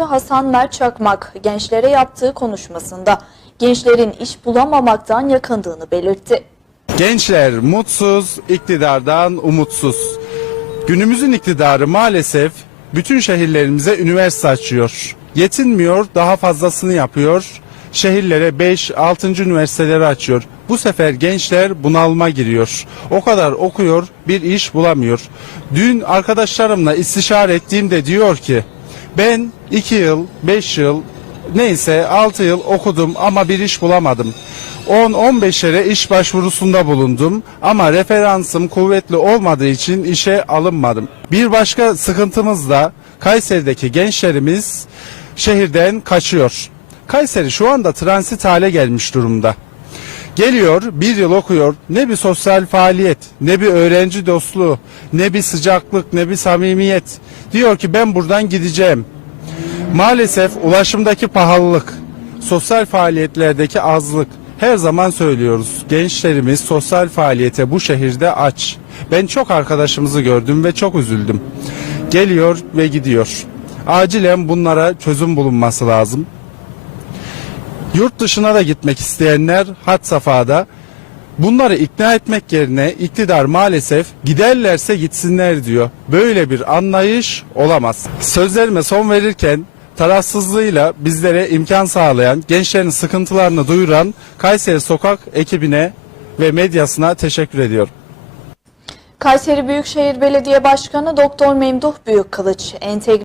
Başbakanımız Hasan Mert Çakmak gençlere yaptığı konuşmasında gençlerin iş bulamamaktan yakındığını belirtti. Gençler mutsuz, iktidardan umutsuz. Günümüzün iktidarı maalesef bütün şehirlerimize üniversite açıyor. Yetinmiyor, daha fazlasını yapıyor. Şehirlere 5, 6. üniversiteleri açıyor. Bu sefer gençler bunalma giriyor. O kadar okuyor, bir iş bulamıyor. Dün arkadaşlarımla istişare ettiğimde diyor ki, ben 2 yıl, 5 yıl, neyse 6 yıl okudum ama bir iş bulamadım. 10-15'lere iş başvurusunda bulundum ama referansım kuvvetli olmadığı için işe alınmadım. Bir başka sıkıntımız da Kayseri'deki gençlerimiz şehirden kaçıyor. Kayseri şu anda transit hale gelmiş durumda. Geliyor, bir yıl okuyor, ne bir sosyal faaliyet, ne bir öğrenci dostluğu, ne bir sıcaklık, ne bir samimiyet. Diyor ki ben buradan gideceğim. Maalesef ulaşımdaki pahalılık, sosyal faaliyetlerdeki azlık her zaman söylüyoruz. Gençlerimiz sosyal faaliyete bu şehirde aç. Ben çok arkadaşımızı gördüm ve çok üzüldüm. Geliyor ve gidiyor. Acilen bunlara çözüm bulunması lazım. Yurt dışına da gitmek isteyenler had safhada. Bunları ikna etmek yerine iktidar maalesef giderlerse gitsinler diyor. Böyle bir anlayış olamaz. Sözlerime son verirken tarafsızlığıyla bizlere imkan sağlayan, gençlerin sıkıntılarını duyuran Kayseri Sokak ekibine ve medyasına teşekkür ediyorum. Kayseri Büyükşehir Belediye Başkanı Doktor Memduh Büyükkılıç entegre